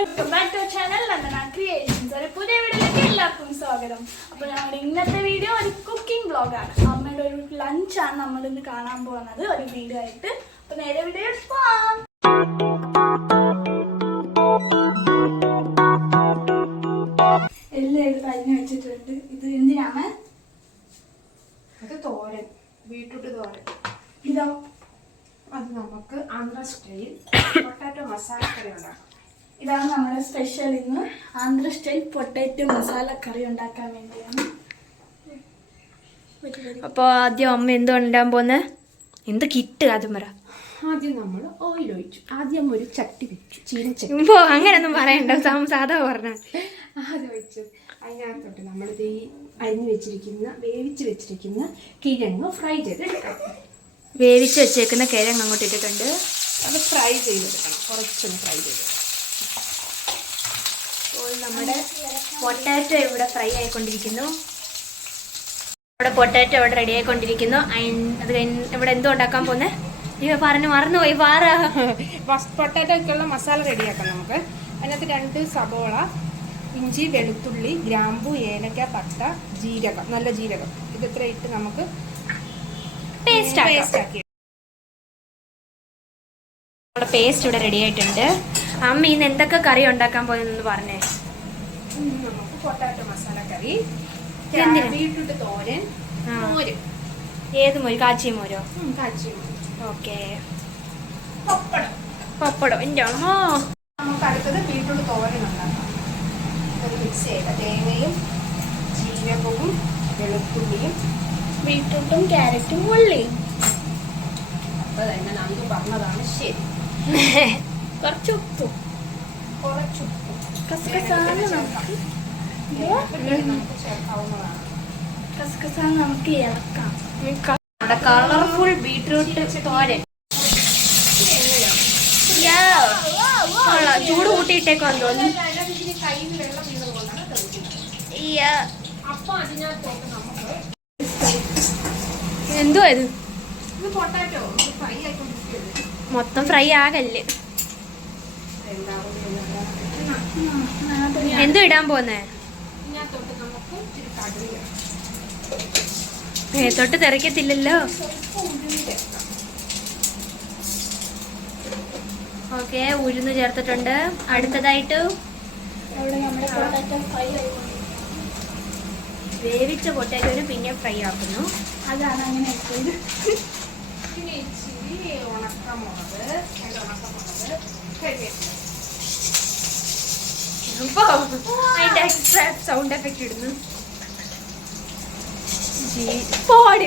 Welcome back to channel Nandana creations ഒരു പുതിയ വീഡിയോയിലേക്ക് എല്ലാവർക്കും സ്വാഗതം. അപ്പോൾ നമ്മുടെ ഇന്നത്തെ വീഡിയോ ഒരു കുക്കിംഗ് വ്ളോഗാണ് അമ്മയുടെ ഒരു ലഞ്ചാണ് നമ്മൾ ഇന്ന് കാണാൻ പോകുന്നത്. ഒരു വീഡിയോ ആയിട്ട്. അപ്പോൾ നേരെ വീഡിയോ പോവാം. എല്ലാം ഇത് കഴിഞ്ഞ് വെച്ചിട്ടുണ്ട്. ഇത് എന്തിനാണ്? അത് തോരൻ. ബീട്രൂട്ട് തോരൻ. ഇതോ? അത് നമുക്ക് Andhra style potato masala curry ഉണ്ടാക്കാം. ഇതാണ് നമ്മുടെ സ്പെഷ്യൽ ഇന്ന് Andhra style potato masala curry ഉണ്ടാക്കാൻ വേണ്ടിയാണ്. അപ്പോൾ ആദ്യം അമ്മ എന്തോ ഉണ്ടാൻ പോകുന്നത് എന്ത് കിട്ട് ആദ്യം പറ. ആദ്യം നമ്മൾ ഓയിൽ ഒഴിച്ചു. ആദ്യം ഒരു ചട്ടി വെച്ചു. ചീനച്ചട്ടി. ഇപ്പോ അങ്ങനെയൊന്നും പറയണ്ട. സാധാ പറഞ്ഞ. ആദ്യം ഒഴിച്ചു. അതിനകത്തോട്ട് നമ്മൾ ഈ അരിഞ്ഞു വെച്ചിരിക്കുന്ന വേവിച്ച് വെച്ചിരിക്കുന്ന കിഴങ്ങ് ഫ്രൈ ചെയ്ത് വേവിച്ച് വെച്ചേക്കുന്ന കിഴങ്ങ് അങ്ങോട്ട് ഇട്ടിട്ടുണ്ട്. അത് ഫ്രൈ ചെയ്തെടുക്കണം. കുറച്ചൊന്ന് ഫ്രൈ ചെയ്ത് അപ്പോൾ നമ്മുടെ പൊട്ടാറ്റോ ഇവിടെ ഫ്രൈ ആയിക്കൊണ്ടിരിക്കുന്നു. ഇവിടെ പൊട്ടാറ്റോ ഇവിടെ റെഡി ആയിക്കൊണ്ടിരിക്കുന്നു. അത് കഴിഞ്ഞ് ഇവിടെ എന്തോ ഉണ്ടാക്കാൻ പോകുന്നത് അയ്യോ പറഞ്ഞു മറന്നുപോയി പാറ. പൊട്ടാറ്റോയ്ക്കുള്ള മസാല റെഡിയാക്കാം നമുക്ക്. അതിനകത്ത് രണ്ട് സബോള ഇഞ്ചി വെളുത്തുള്ളി ഗ്രാമ്പു ഏലക്ക പട്ട ജീരകം നല്ല ജീരകം. ഇതത്ര ഇട്ട് നമുക്ക് പേസ്റ്റ് ആക്കി. പേസ്റ്റ് ഇവിടെ റെഡി ആയിട്ടുണ്ട്. അമ്മ ഇന്ന് എന്തൊക്കെ കറി ഉണ്ടാക്കാൻ പോയെന്ന് പറഞ്ഞേ. ഉം, നമുക്ക് പൊട്ടാറ്റോ മസാല കറി? ബീട്രൂട്ട് തോരൻ. മോര്. ഏത് മോര്? കാച്ചിയ മോരോ? കാച്ചിയ മോര്. ഓക്കെ. പപ്പടം. പപ്പടം. എന്റെ അമ്മോ. നമുക്ക് അടുത്തത് ബീട്രൂട്ട് തോരൻ ഉണ്ടാക്കാം. ഒരു മിക്സ് ചെയ്ത തേങ്ങയും ജീരകവും വെളുത്തുള്ളിയും ബീട്രൂട്ടും ക്യാരറ്റും ഉള്ളിയും. അപ്പോൾ തന്നെ നമുക്ക് പറഞ്ഞതാണ് ശരി. കുറച്ചുപ്പും കുറച്ച് ഉപ്പ്. കസകസാന്ന് നമുക്ക് വേണമെങ്കിൽ നമുക്ക് ചേർക്കാവുന്നതാണ് കസകസാന്ന് നമുക്ക് ഇളക്കാം നമ്മുടെ കളർഫുൾ ബീട്രൂട്ട് തോരൻ ചൂട് കൂട്ടിയിട്ടേക്കാന്ന് തോന്നുന്നു എന്തുവാ ഇത് മൊത്തം ഫ്രൈ ആകല്ലേ? എന്തോ ഇടാൻ പോന്നേ തൊട്ട് തിരക്കത്തില്ലല്ലോ ഓക്കെ ഉഴുന്ന് ചേർത്തിട്ടുണ്ട്. അടുത്തതായിട്ട് വേവിച്ച പൊട്ടേറ്റോന് പിന്നെ ഫ്രൈ ആക്കുന്നു. അതാണ് അങ്ങനെ പിന്നെ ഇച്ചിരി ഉണക്കമുളക് ഉണക്കമുളക് അതിന്റെ എക്സ്ട്രാ സൗണ്ട് എഫക്റ്റ് ഇടുന്നു. പോടി.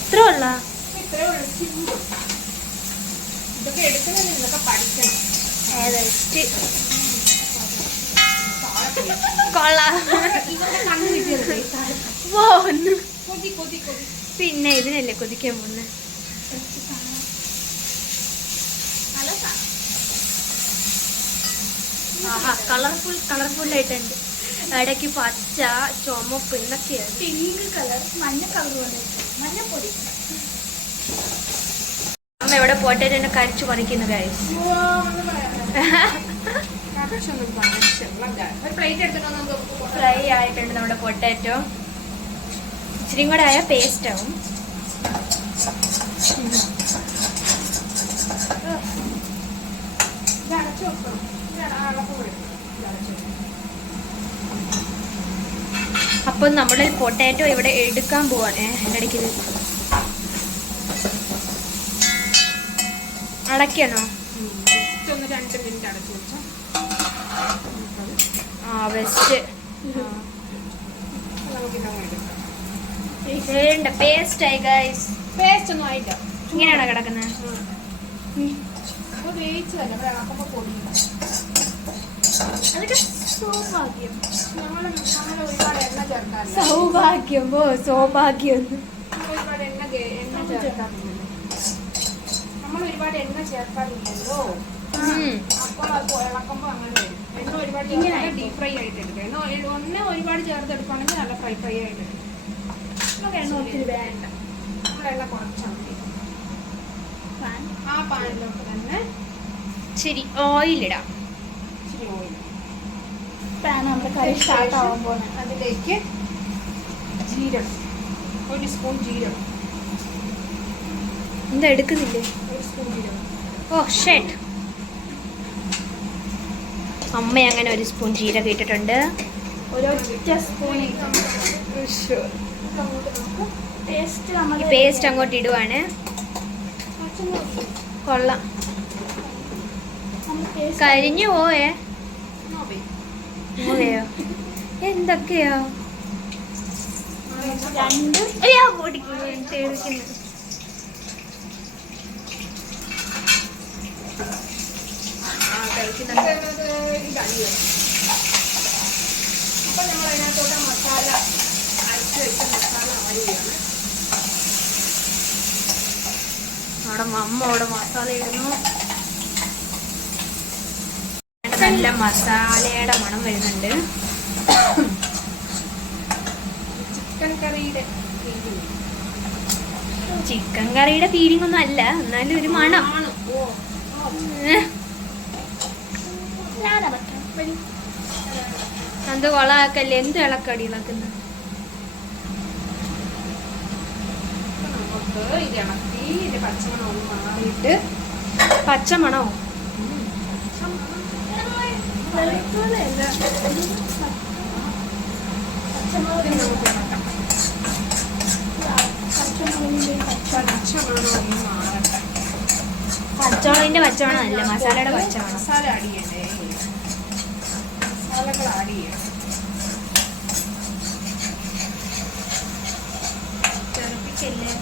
ഇത്ര ഉള്ള? ഇതൊക്കെ എടുക്കുന്നതിന് ഇതൊക്കെ പഠിക്കണം. കൊള്ളാം പിന്നെ ഇതിനല്ലേ കൊതിക്കാൻ പോന്നെ ആഹാ കളർഫുൾ കളർഫുൾ ആയിട്ടുണ്ട്. ഇടയ്ക്ക് പച്ച ചുമപ്പ് എന്നൊക്കെയാണ് പിങ്ക് കളർ മഞ്ഞ കളർ മഞ്ഞ പൊടി. അമ്മ എവിടെ പൊട്ടാറ്റോനെ കരിച്ചു പറിക്കുന്നു guys. ഫ്രൈ ആയിട്ടുണ്ട് നമ്മുടെ പൊട്ടാറ്റോ. ഇച്ചിരി കൂടെ ആയാൽ പേസ്റ്റ് ആവും. അപ്പോൾ നമ്മൾ പൊട്ടാറ്റോ ഇവിടെ എടുക്കാൻ പോവാണ്. ഇടയ്ക്ക് അടയ്ക്കണോ? ഒന്ന് രണ്ട് മിനിറ്റ് അടച്ചു വെച്ചാൽ ആ ബെസ്റ്റ് വേണ്ട പേസ്റ്റ് ആയി ഗൈസ് പേസ്റ്റ് ഒന്നും ആയില്ല. ഇങ്ങനെയാണോ കിടക്കുന്നത് സൗഭാഗ്യം. പോ സൗഭാഗ്യം. ഒരുപാട് എണ്ണ എണ്ണ ചേർക്കാറില്ലല്ലോ നമ്മൾ ഒരുപാട് എണ്ണ ചേർക്കാറില്ലല്ലോ അപ്പോൾ അത് ഇളക്കുമ്പോൾ അങ്ങനെ വരും. എണ്ണ ഒരുപാട് ഇങ്ങനെ ഡീപ് ഫ്രൈ ആയിട്ട് എടുക്കുക എണ്ണ ഒരു- ഒന്നേ ഒരുപാട് ചേർത്തെടുക്കുകയാണെങ്കിൽ നല്ല ഫ്രൈ ഫ്രൈ ആയിട്ട് എടുക്കും നമുക്ക് എണ്ണ ഒത്തിരി ഇത്തിരി വേണ്ട. വെള്ളം കുറച്ചാൽ മതി. പാൻ? ആ പാനിലോട്ട് തന്നെ ശരി ഓയിലിടാം ഓയിൽ പാൻ നമ്മുടെ കറി സ്റ്റാർട്ട് അതിലേക്ക് ജീരകം. ഒരു സ്പൂൺ ജീരകം. എന്താ എടുക്കുന്നില്ലേ? ഒരു സ്പൂൺ ജീരകം. ഓ ഷെറ്റ് അമ്മ അങ്ങനെ ഒരു സ്പൂൺ ജീരകം ഇട്ടിട്ടുണ്ട്. ഒരൊറ്റ സ്പൂൺ ടേസ്റ്റ് നമ്മൾ ഈ പേസ്റ്റ് അങ്ങോട്ട് ഇടുവാണ്. കൊള്ളാം. കരിഞ്ഞു പോയേ പോയോ എന്തൊക്കെയോ? രണ്ട് പൊടിക്കുന്നു, നമ്മൾ അതിനകത്തോട്ട് മസാല അരച്ച് വെച്ച മസാല ആഡ് ചെയ്യണം അവിടെ അമ്മ അവിടെ മസാല ഇടുന്നു നല്ല മസാലയുടെ മണം വരുന്നുണ്ട് ചിക്കൻ കറിയുടെ. ചിക്കൻ കറിയുടെ ഫീലിംഗ് ഒന്നും അല്ല എന്നാലും ഒരു മണം. ഓ എന്ത് കൊളാക്കല്ലേ? എന്ത് ഇളക്കടി ഇളക്കുന്ന മാറിയിട്ട് പച്ചമണോ? പച്ചമുളകിന്റെ പച്ചമണം അല്ല മസാലയുടെ പച്ചമണം. മസാല അടിയല്ലേ? മസാലകൾ ആഡ് ചെയ്യണം ചെറുപ്പിക്കല്ലേ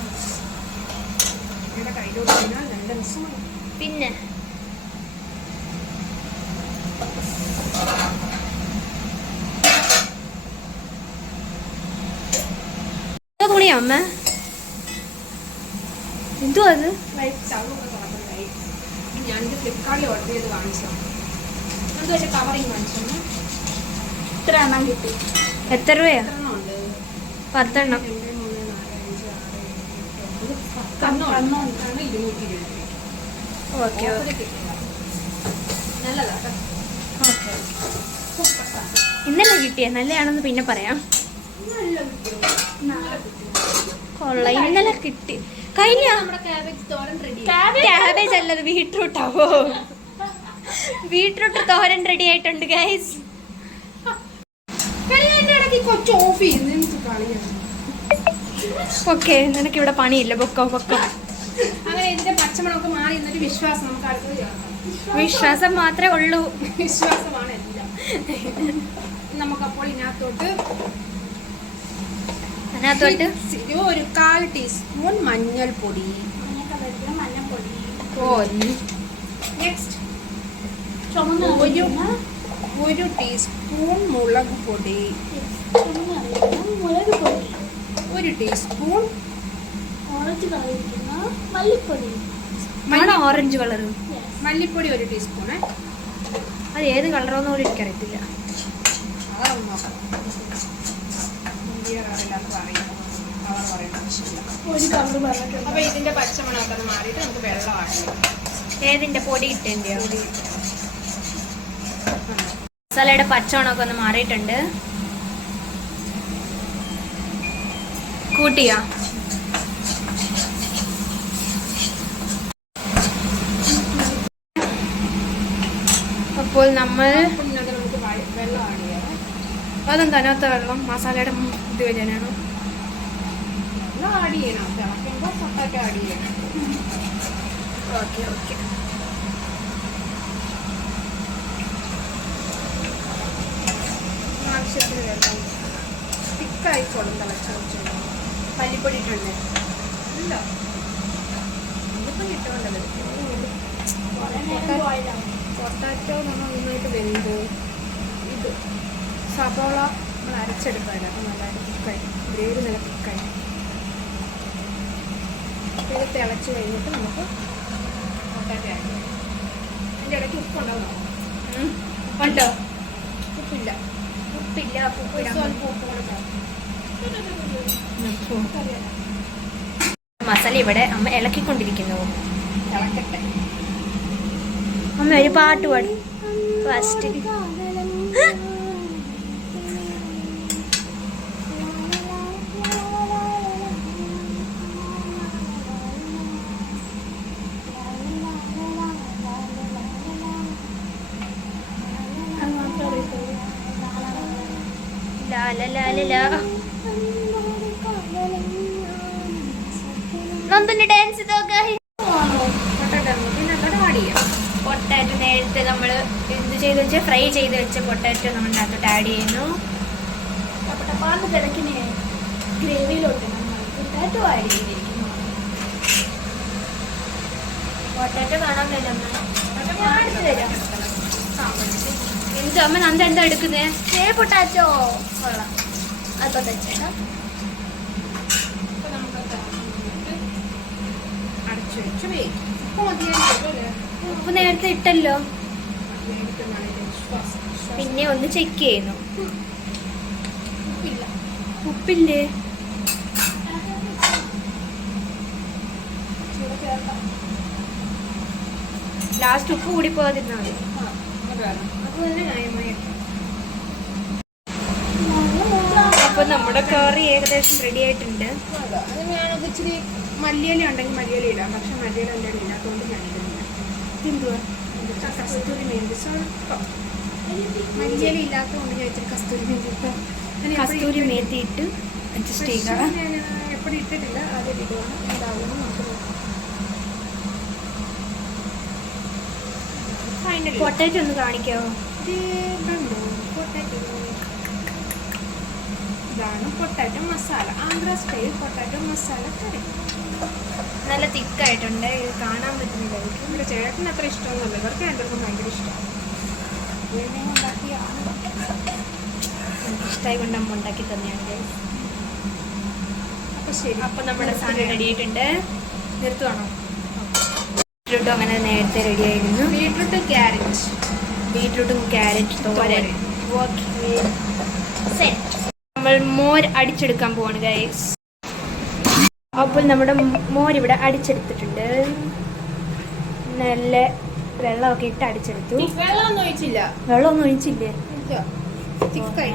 പിന്നെ തുണിയാ അമ്മ എന്തോ അത് ഞാനിത് ഫ്ലിപ്കാർട്ടിൽ ഓർഡർ ചെയ്ത് കാണിച്ചു എന്താ വെച്ചാൽ കവറിങ് കാണിച്ചു ഇത്ര എണ്ണം കിട്ടി? എത്ര രൂപയാ? പത്തെണ്ണം. ഓക്കെ. ഇന്നലെ കിട്ടിയ? നല്ലതാണെന്ന് പിന്നെ പറയാം. കൊള്ള ഇന്നലെ കിട്ടി. കഴിഞ്ഞ? ക്യാബേജ് അല്ലത് ബീട്രൂട്ട് തോരൻ റെഡി ആയിട്ടുണ്ട് ഗൈസ് കൊച്ചു ഓഫ് ചെയ്യുന്നു കളിയാണ് ഓക്കെ നിനക്ക് ഇവിടെ പണിയില്ല. പൊക്കോ പൊക്കോ. അങ്ങനെ ഇതിന്റെ പച്ചമണമൊക്കെ മാറി എന്നൊരു വിശ്വാസം നമുക്ക് അടുത്തത് ചേർക്കാം. വിശ്വാസം മാത്രമേ ഉള്ളൂ. വിശ്വാസമാണ് എല്ലാം. നമുക്കപ്പോൾ ഇതിനകത്തോട്ട് അതിനകത്തോട്ട് ഒരു കാൽ ടീസ്പൂൺ മഞ്ഞൾപ്പൊടി. മഞ്ഞൾപ്പൊടി ഓ നെക്സ്റ്റ് ഒരു ഒരു ടീസ്പൂൺ മുളക് പൊടി. മുളക് പൊടി ഒരു ടീസ്പൂൺ ഓറഞ്ച് കളറിരിക്കുന്ന മല്ലിപ്പൊടി. ആണോ ഓറഞ്ച് കളർ? മല്ലിപ്പൊടി ഒരു ടീസ്പൂണ് അത് ഏത് കളറോന്നും കൂടി എനിക്കറിയത്തില്ല അപ്പൊ ഇതിന്റെ പച്ചമണമൊക്കെ ഒന്ന് മാറിയിട്ട് നമുക്ക് ഏതിന്റെ പൊടി മസാലയുടെ പച്ചമണമൊക്കെ ഒന്ന് മാറിയിട്ടുണ്ട്. കൂട്ടിയാ. അപ്പോൾ നമ്മൾ അതെന്താ അതിനകത്ത് വെള്ളം മസാലയുടെ ഇത് വരാനാണ് ഓക്കെ ഓക്കെ. ആവശ്യത്തിന് വെള്ളം തിക്കായിക്കോളും തിളച്ച ഇട്ടുണ്ട് ഇല്ല. ഇതിപ്പം കിട്ടുമല്ലോ ആവും. പൊട്ടാറ്റോ നമ്മൾ നന്നായിട്ട് വരുമ്പോൾ ഇത് സബോള നമ്മൾ അരച്ചെടുക്കാനാണ് അപ്പോൾ നല്ലതായിട്ട് തിക്കായി ഗ്രേവി നല്ല ഇത് തിളച്ച് കഴിഞ്ഞിട്ട് നമുക്ക് പൊട്ടാറ്റോ അതിന്റെ ഇടയ്ക്ക് ഉപ്പുണ്ടാവും ഉണ്ടോ ഉപ്പില്ല. ഉപ്പില്ല. ഉപ്പ് സ്വല്പം ഉപ്പ് കൊടുക്കാം മസാല ഇവിടെ അമ്മ ഇളക്കിക്കൊണ്ടിരിക്കുന്നു. അമ്മ ഒരു പാട്ട് പാടി. ഫസ്റ്റ് ലാല ലാല ലാ. ചെയ്ത് വെച്ച ഫ്രൈ ചെയ്ത് വെച്ച പൊട്ടാറ്റോ നമ്മൾ അതിനകത്തോട്ട് ആഡ് ചെയ്യുന്നു ഗ്രേവിയിലോട്ട് നമ്മൾ പൊട്ടാറ്റോ ആഡ് ചെയ്തിരിക്കുന്നു. പൊട്ടാറ്റോ കാണാൻ എന്ത് അമ്മ നന്ദ എന്താ എടുക്കുന്നേ? ഏ പൊട്ടാറ്റോ. കൊള്ളാം. അത് വെച്ചേക്കാം. അപ്പൊ നമുക്കത് അടച്ചു വെച്ച് വേവിക്കും ഉപ്പ് മതിയായിരിക്കും അല്ലേ ഉപ്പ് നേരത്തെ ഇട്ടല്ലോ. പിന്നെ ഒന്ന് ചെക്ക് ചെയ്യുന്നു. ഉപ്പില്ല. ലാസ്റ്റ് ഉപ്പ് കൂടി പോകാതിരുന്നാൽ മതി. അപ്പൊ നമ്മുടെ കറി ഏകദേശം റെഡി ആയിട്ടുണ്ട്. മല്ലിയല അത് ഞാനൊക്കെ ഇച്ചിരി മല്ലിയില ഉണ്ടെങ്കിൽ മല്ലിയല ഇടാം. പക്ഷെ മല്ലിയല എന്റെ ഇല്ലാത്തതുകൊണ്ട് ഞാൻ ഇടുന്നില്ല എന്തുവാ കസ്തൂരി മേന്തി മല്ലിയില ഇല്ലാത്തതുകൊണ്ട് ഞാൻ ഇച്ചിരി കസ്തൂരി മേത്തിട്ട്. കസ്തൂരി മേത്തി ഇട്ട് അഡ്ജസ്റ്റ് ചെയ്യുക. എപ്പോഴും ഇട്ടിട്ടില്ല. അത് എന്താവുമെന്ന് നമുക്ക് നോക്കാം. ഫൈനലി ഒന്ന് പൊട്ടാറ്റോ ഇതാണ് potato masala Andhra style potato masala curry നല്ല തിക്കായിട്ടുണ്ട് ഇത് കാണാൻ പറ്റുന്നില്ല. എനിക്ക് ഇവിടെ ചേട്ടന് അത്ര ഇഷ്ടമൊന്നുമില്ല. ഇവർക്ക് രണ്ടുപേർക്കും ഭയങ്കര ഇഷ്ടമാണ്. ഇവനെ ഉണ്ടാക്കിയാണ് എനിക്ക് ഇഷ്ടമായി കൊണ്ട് അമ്മ ഉണ്ടാക്കി തന്നെയാണ് guys. അപ്പൊ ശരി. അപ്പൊ നമ്മുടെ സാധനം റെഡി ആയിട്ടുണ്ട്. നിർത്തുവാണോ? ബീട്രൂട്ടും അങ്ങനെ നേരത്തെ റെഡി ആയിരുന്നു ബീട്രൂട്ട് ക്യാരറ്റ് ബീട്രൂട്ടും ക്യാരറ്റ് തോരൻ. നമ്മൾ മോർ അടിച്ചെടുക്കാൻ പോവാണ് ഗൈസ് അപ്പോൾ നമ്മുടെ മോർ ഇവിടെ അടിച്ചെടുത്തിട്ടുണ്ട്. നല്ല വെള്ളമൊക്കെ ഇട്ട് അടിച്ചെടുത്തു. വെള്ളമൊന്നും ഒഴിച്ചില്ല? വെള്ളമൊന്നും ഒഴിച്ചില്ലേ.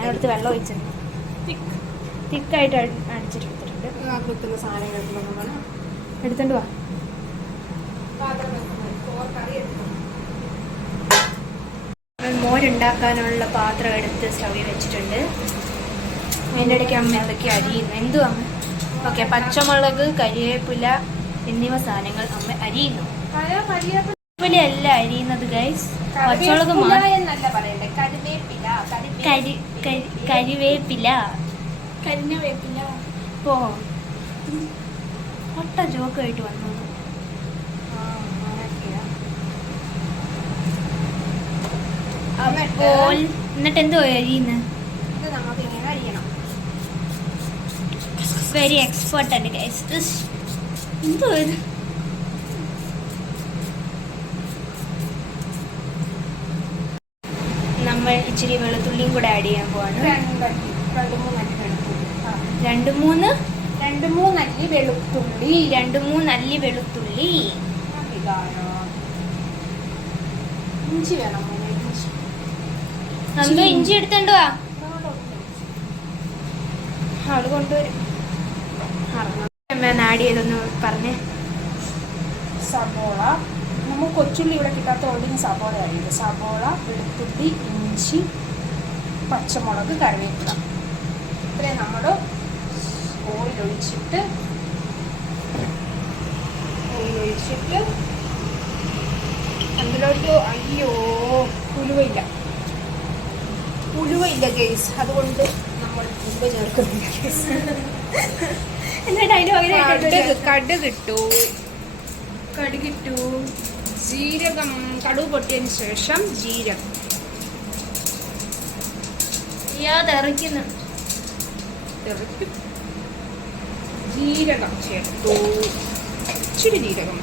അടുത്ത് വെള്ളം ഒഴിച്ചത്. തിക്കായിട്ട് അടിച്ചെടുത്തിട്ടുണ്ട്. എടുത്തോണ്ട് വാ. മോരുണ്ടാക്കാനുള്ള പാത്രം എടുത്ത് സ്റ്റവിൽ വെച്ചിട്ടുണ്ട്. അതിന്റെ ഇടയ്ക്ക് അമ്മ എന്തൊക്കെ അരിയുന്നു? എന്തു അമ്മ? ഓക്കെ പച്ചമുളക് കരിവേപ്പില എന്നിവ സാധനങ്ങൾ അമ്മ അരിയുന്നു. അല്ല അരിയുന്നത് ഗൈസ് പച്ചമുളക് കരിവേപ്പില. കരിഞ്ഞ ജോക്ക് പോ ഒട്ട ജോക്കായിട്ട് വന്നത്. അപ്പോൾ എന്നിട്ട്? എന്തോ അരിയുന്ന? വെരി എക്സ്പേർട്ട് ആണ് ഗൈസ് എന്തോ ഇത്? നമ്മൾ ഇച്ചിരി വെളുത്തുള്ളിയും കൂടെ ആഡ് ചെയ്യാൻ പോവാണ്. രണ്ട് മൂന്നല്ലി വെളുത്തുള്ളി രണ്ട് മൂന്ന് അല്ലി മൂന്നല്ലി വെളുത്തുള്ളി. രണ്ട് മൂന്ന് അല്ലി വെളുത്തുള്ളി. ഇഞ്ചി വേണം നമുക്ക് ഇഞ്ചി. എടുത്തോണ്ട് ആൾ കൊണ്ടുവരും. ആഡ് ചെയ്തൊന്ന് പറഞ്ഞേ. സബോള. നമുക്ക് കൊച്ചുള്ളി ഇവിടെ കിട്ടാത്തതുകൊണ്ട് സബോള ആയിരുന്നു സബോള വെളുത്തുള്ളി ഇഞ്ചി പച്ചമുളക് കറിവേപ്പില. ഇത്രയും നമ്മൾ ഓയിൽ ഒഴിച്ചിട്ട് ഓയിൽ ഒഴിച്ചിട്ട് അതിലോട്ട് അയ്യോ ഉലുവയില്ല. ഉലുവയില്ല ഗേസ് അതുകൊണ്ട് നമ്മൾ ഉലുവ ചേർക്കുന്നില്ല ഗേസ് എന്നിട്ട് അതിന് കടുക് കടുകിട്ടു ജീരകം കടുക് പൊട്ടിയതിന് ശേഷം ജീരകം. ഇയാതെറിക്കുന്നു ഇറക്കി ജീരകം ചേർത്തു. ഇച്ചിരി ജീരകം.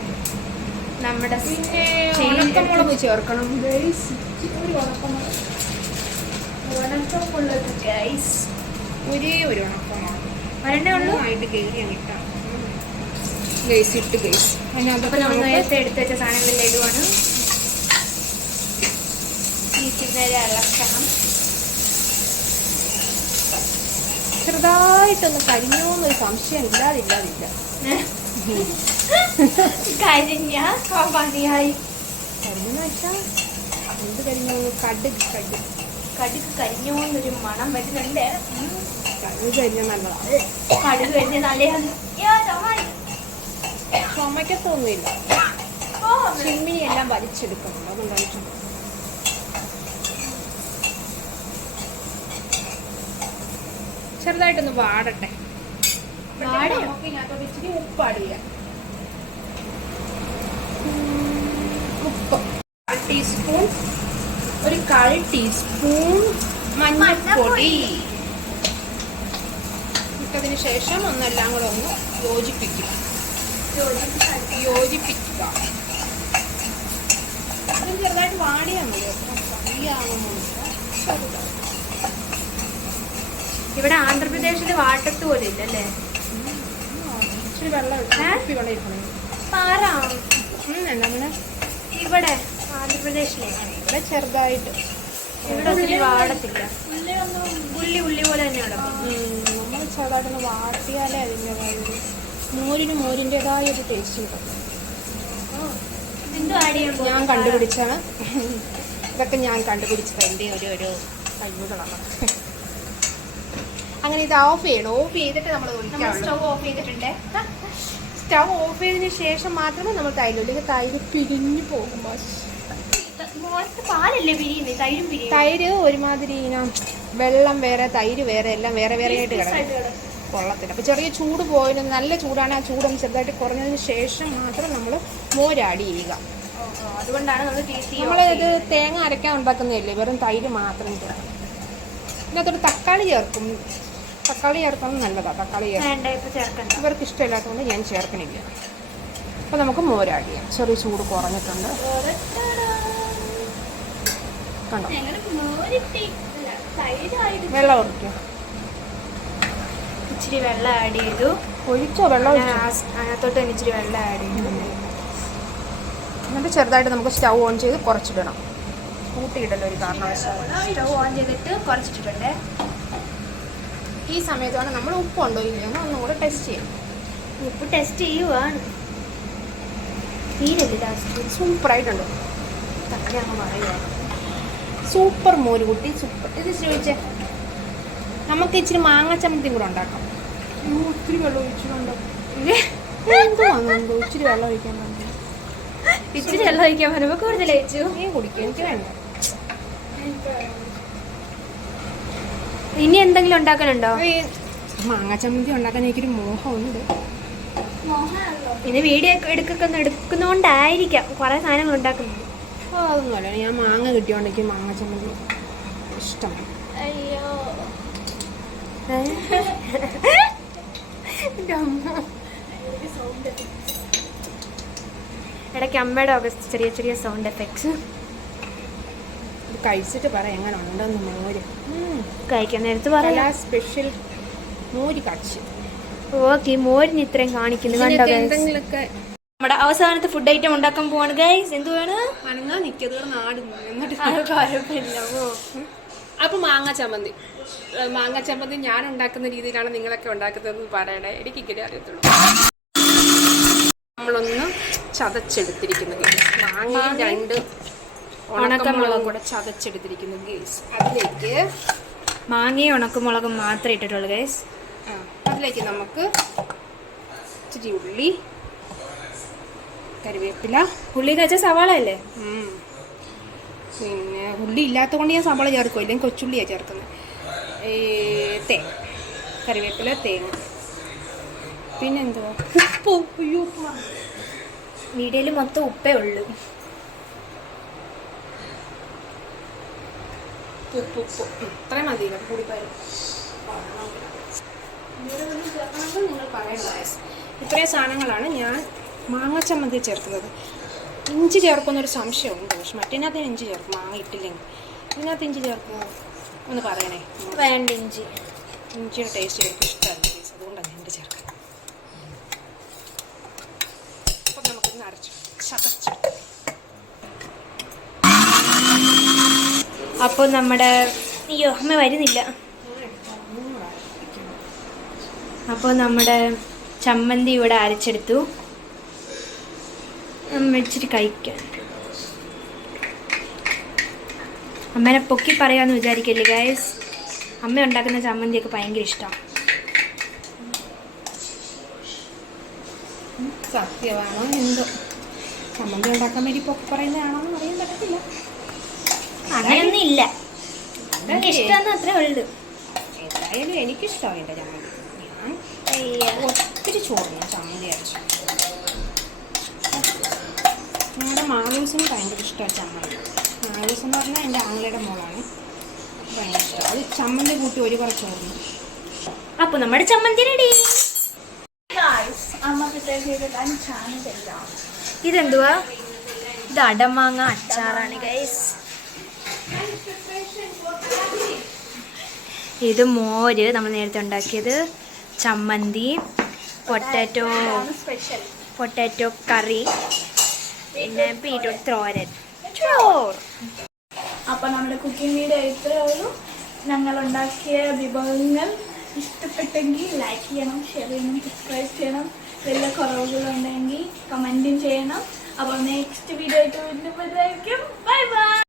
നമ്മുടെ പിന്നെ ഉണക്കമുളക് ചേർക്കണം. guys. ഒരു ഉണക്കമുളക്. ഉണക്കമുള്ളത് ഗൈസ് ഒരേ ഒരു ഉണക്കമാണ്. ഒരെണ്ണേ ഉള്ളൂ? നന്നായിട്ട് കയറി അങ്ങിട്ടാ ഗൈസ് ഇട്ട് ഗൈസ്. അതിനകത്ത് നമ്മൾ നേരത്തെ എടുത്ത് വെച്ച സാധനങ്ങളെല്ലാം ഇടുവാണ്. ഇച്ചിരി നേരം ഇളക്കണം ചെറുതായിട്ടൊന്ന് കരിഞ്ഞോ എന്നൊരു സംശയം ഇല്ലാതില്ലാതില്ല കരിഞ്ഞ പണിയായി കരിഞ്ഞെന്ന് വെച്ചാൽ എന്ത് കരിഞ്ഞോ? കടുക് കടുക്. കടുക് കരിഞ്ഞോ എന്നൊരു മണം വരുന്നുണ്ട്. ഉം. കടുക് കരിഞ്ഞ നല്ലതാണ്. കടുക് കരിഞ്ഞ നല്ലതാണ് യാ, ചമ്മായി. ചുമക്കത്തൊന്നുമില്ല ചിമ്മിനി എല്ലാം വലിച്ചെടുക്കണം. അതുകൊണ്ടാണ് ചെറുതായിട്ടൊന്ന് വാടട്ടെ. ഇച്ചിരി ഉപ്പ് ആഡ് ചെയ്യാം. ഉപ്പ്. ടീസ്പൂൺ. ഒരു കാൽ ടീസ്പൂൺ മഞ്ഞൾപ്പൊടി. ഇട്ടതിന് ശേഷം ഒന്നെല്ലാം കൂടെ ഒന്ന് യോജിപ്പിക്കുക. യോജിപ്പിക്കുക. ചെറുതായിട്ട് വാടിയാൽ മതി. അത്ര ചെറുതായി ഇവിടെ ആന്ധ്രാപ്രദേശിൽ വാട്ടത്ത് പോലും ഇല്ലല്ലേ? പാറാ? ഇവിടെ ആന്ധ്രാപ്രദേശിലെ? ഇവിടെ ചെറുതായിട്ട്. ഇവിടെ ഒത്തിരി വാടത്തില്ല. ഉള്ളി ഉള്ളി പോലെ തന്നെ നമ്മൾ ചെറുതായിട്ടൊന്ന് വാട്ടിയാലേ അതിന്റെതായ ഒരു മോരിന് മോരിന്റെതായ ഒരു ടേസ്റ്റ് കിട്ടും. ഞാൻ കണ്ടുപിടിച്ചാണ്. ഇതൊക്കെ ഞാൻ കണ്ടുപിടിച്ചത് എന്റെ ഒരു ഒരു കഴിവുകളാണ് അങ്ങനെ ഇത് ഓഫ് ചെയ്യണം. ഓഫ് ചെയ്തിട്ട് നമ്മൾ സ്റ്റവ് ഓഫ് ചെയ്തിട്ടുണ്ട്. സ്റ്റവ് ഓഫ് ചെയ്തതിന് ശേഷം മാത്രമേ നമ്മൾ തൈര് അല്ലെങ്കിൽ തൈര് പിരിഞ്ഞു പോകും. മോളത്ത് പാലല്ലേ പിരിയുന്നത് തൈരും പിരിയും. തൈര് ഒരുമാതിരി വെള്ളം വേറെ തൈര് വേറെ എല്ലാം വേറെ വേറെ ആയിട്ട് കിടക്കും. കൊള്ളത്തില്ല. അപ്പോൾ ചെറിയ ചൂട് പോയത് നല്ല ചൂടാണ്. ആ ചൂടൊന്ന് ചെറുതായിട്ട് കുറഞ്ഞതിന് ശേഷം മാത്രം നമ്മൾ മോരാടി ചെയ്യുക അതുകൊണ്ടാണ് നമ്മൾ ഇത് തേങ്ങ അരക്കാൻ ഉണ്ടാക്കുന്നതല്ലേ? വെറും തൈര് മാത്രം ഇതിനകത്തൊരു തക്കാളി ചേർക്കും. തക്കാളി ചേർക്കുന്നത് നല്ലതാണ് തക്കാളി ചേർക്കുന്നത്. ഇവർക്ക് ഇഷ്ടമില്ലാത്തതുകൊണ്ട് ഞാൻ ചേർക്കണില്ല. അപ്പോൾ നമുക്ക് മോര് ആഡ് ചെയ്യാം ചെറിയ ചൂട് കുറഞ്ഞിട്ടുണ്ട്. കണ്ടോ? വെള്ളം ഒഴിക്കും ഇച്ചിരി വെള്ളം ആഡ് ചെയ്തു. ഒഴിച്ചോ? വെള്ളം അതിനകത്തോട്ട് തന്നെ ഇച്ചിരി വെള്ളം ആഡ് ചെയ്തു. എന്നിട്ട് ചെറുതായിട്ട് നമുക്ക് സ്റ്റൗ ഓൺ ചെയ്ത് കുറച്ചിടണം. കൂട്ടിയിടലോ ഒരു കാരണവശാലും. സ്റ്റൗ ഓൺ ചെയ്തിട്ട് കുറച്ചിട്ടുണ്ട് ഈ സമയത്താണ് നമ്മൾ ഉപ്പുണ്ടോ ഇല്ലയോ എന്ന് ഒന്നും കൂടെ ടെസ്റ്റ് ചെയ്യാം ഉപ്പ് ടെസ്റ്റ് ചെയ്യുവാണ്. തീരല്ലേ ലാസ്റ്റ് സൂപ്പറായിട്ടുണ്ട് തന്നെ അങ്ങ് പറയുവാണ് സൂപ്പർ മോര് കുട്ടി സൂപ്പർ ഇത് ചോദിച്ചേ നമുക്ക് ഇച്ചിരി മാങ്ങ ചമ്മന്തി കൂടെ ഉണ്ടാക്കാം. ഒത്തിരി വെള്ളം ഒഴിച്ചിട്ടുണ്ടോ. ഇച്ചിരി വെള്ളം ഒഴിക്കാൻ പറഞ്ഞു ഇച്ചിരി വെള്ളം ഒഴിക്കാൻ പറയുമ്പോൾ കൂടുതൽ ഒഴിച്ചു. നീ കുടിക്കുക എനിക്ക് വേണ്ട. ഇനി എന്തെങ്കിലും ഉണ്ടാക്കാനുണ്ടോ മാങ്ങ ചമ്മന്തി ഉണ്ടാക്കാൻ എനിക്കൊരു മോഹമുണ്ട്. ഇനി വീഡിയോ എടുക്കൊക്കെ എടുക്കുന്നോണ്ടായിരിക്കാം. കുറെ സാധനങ്ങൾ ഉണ്ടാക്കുന്നത് ഓ അതൊന്നുമല്ല ഞാൻ മാങ്ങ കിട്ടിയോണ്ടെങ്കിൽ മാങ്ങ ചമ്മന്തി ഇഷ്ടമാണ്. അയ്യോ. ഇടയ്ക്ക് അമ്മയുടെ ഓഗസ്റ്റ് ചെറിയ ചെറിയ സൗണ്ട് എഫക്ട്സ്. ഇത് കഴിച്ചിട്ട് പറ എങ്ങനെ ഉണ്ടെന്ന് മോര്. കഴിക്കാൻ നേരത്ത് പറയാം. സ്പെഷ്യൽ മോര് കാച്ചി ഓക്കെ മോരിന് ഇത്രയും കാണിക്കുന്നു. കണ്ടോ? എന്തെങ്കിലുമൊക്കെ നമ്മുടെ അവസാനത്തെ ഫുഡ് ഐറ്റം ഉണ്ടാക്കാൻ പോവാണ്. ഗൈസ് എന്തുവാണ് വേണം? നിൽക്കത് നാടുന്നു എന്നിട്ട് കുഴപ്പമില്ല ഓ. മാങ്ങ ചമ്മന്തി. മാങ്ങ ചമ്മന്തി ഞാൻ ഉണ്ടാക്കുന്ന രീതിയിലാണ് നിങ്ങളൊക്കെ ഉണ്ടാക്കുന്നതെന്ന് പറയണേ. എനിക്ക് ഇങ്ങനെ അറിയത്തുള്ളൂ. നമ്മളൊന്ന് ചതച്ചെടുത്തിരിക്കുന്നത്. മാങ്ങ മാങ്ങയും രണ്ട് ഉണക്കമുളകും കൂടെ ചതച്ചെടുത്തിരിക്കുന്നു ഗേസ് അതിലേക്ക് മാങ്ങയും ഉണക്കമുളകും മാത്രമേ ഇട്ടിട്ടുള്ളൂ ഗേസ് അതിലേക്ക് നമുക്ക് ഇച്ചിരി ഉള്ളി കറിവേപ്പില. ഉള്ളി കഴിച്ച സവാള അല്ലേ? പിന്നെ ഉള്ളി ഇല്ലാത്തതുകൊണ്ട് ഞാൻ സവാള ചേർക്കും ഇല്ലെങ്കിൽ കൊച്ചുള്ളിയാണ് ചേർക്കുന്നത്. തേങ്ങ കറിവേപ്പില തേങ്ങ പിന്നെന്തുവാ ഉപ്പ്. അയ്യോ ഉപ്പ്. വീഡിയോയിൽ മൊത്തം ഉപ്പേ ഉള്ളൂ. ഉപ്പ് ഉപ്പ് ഉം, ഇത്രയും മതിയില്ല നിങ്ങൾ പറയണം ഇത്രയും സാധനങ്ങളാണ് ഞാൻ മാങ്ങ ചമ്മന്തി ചേർക്കുന്നത്. ഇഞ്ചി ചേർക്കുന്നൊരു സംശയമുണ്ട്. പക്ഷെ മറ്റേനകത്ത് ഇഞ്ചി ചേർക്കും. മാങ്ങ ഇട്ടില്ലെങ്കിൽ. ഇതിനകത്ത് ഇഞ്ചി ചേർക്കുമോ? ഒന്ന് പറയണേ. വേണ്ട ഇഞ്ചി. ഇഞ്ചിയുടെ ടേസ്റ്റ് എനിക്ക് ഇഷ്ടമല്ല guys. അതുകൊണ്ടാണ് ഞാൻ എന്റെ ചേർക്കുന്നത് അപ്പോൾ നമ്മുടെ അയ്യോ അമ്മ വരുന്നില്ല. അപ്പോൾ നമ്മുടെ ചമ്മന്തി ഇവിടെ അരച്ചെടുത്തു. ഇച്ചിരി കഴിക്കാൻ. അമ്മേനെ പൊക്കി പറയാന്ന് വിചാരിക്കല്ലേ ഗൈസ് അമ്മ ഉണ്ടാക്കുന്ന ചമ്മന്തിയൊക്കെ ഭയങ്കര ഇഷ്ടമാണ് സത്യമാണോ എന്തോ? ചമ്മന്തി ഉണ്ടാക്കാൻ വേണ്ടി പൊക്കി പറയുന്നതാണോ എന്ന് പറയാൻ പറ്റത്തില്ല. അങ്ങനെയൊന്നും ഇല്ല ഇഷ്ടമെന്ന് അത്രേ ഉള്ളൂ. എന്തായാലും എനിക്കിഷ്ടമാണ് എന്റെ ചമ്മന്തി ഞാൻ ഒത്തിരി ചോറ് ഞാൻ ചമ്മന്തി അരച്ചു ഞങ്ങളുടെ മാലൂസിന് ഭയങ്കര ഇഷ്ടമാണ് ചമ്മന്തി. മാലൂസ് എന്ന് പറഞ്ഞാൽ എന്റെ ആങ്ങളയുടെ മോളാണ്. ഭയങ്കര ഇഷ്ടം. അത് ചമ്മന്തി കൂട്ടി ഒരു കുറച്ച് ചോറിന്. അപ്പോൾ നമ്മുടെ ചമ്മന്തി റെഡി ഇതെന്തുവാ? ഇത് അടമാങ്ങ അച്ചാറാണ് ഗൈസ് ഇത് മോര് നമ്മൾ നേരത്തെ ഉണ്ടാക്കിയത്. ചമ്മന്തി പൊട്ടാറ്റോ പൊട്ടാറ്റോ കറി പിന്നെ ബീട്രൂട്ട് തോരൻ. ചോർ അപ്പോൾ നമ്മുടെ കുക്കിംഗ് വീഡിയോ ഇത്രയേ ഉള്ളൂ. ഞങ്ങൾ ഉണ്ടാക്കിയ വിഭവങ്ങൾ ഇഷ്ടപ്പെട്ടെങ്കിൽ ലൈക്ക് ചെയ്യണം ഷെയർ ചെയ്യണം സബ്സ്ക്രൈബ് ചെയ്യണം. വല്ല കുറവുകളുണ്ടെങ്കിൽ കമന്റും ചെയ്യണം. അപ്പോൾ നെക്സ്റ്റ് വീഡിയോ ആയിട്ട് വീണ്ടും ബൈ ബൈ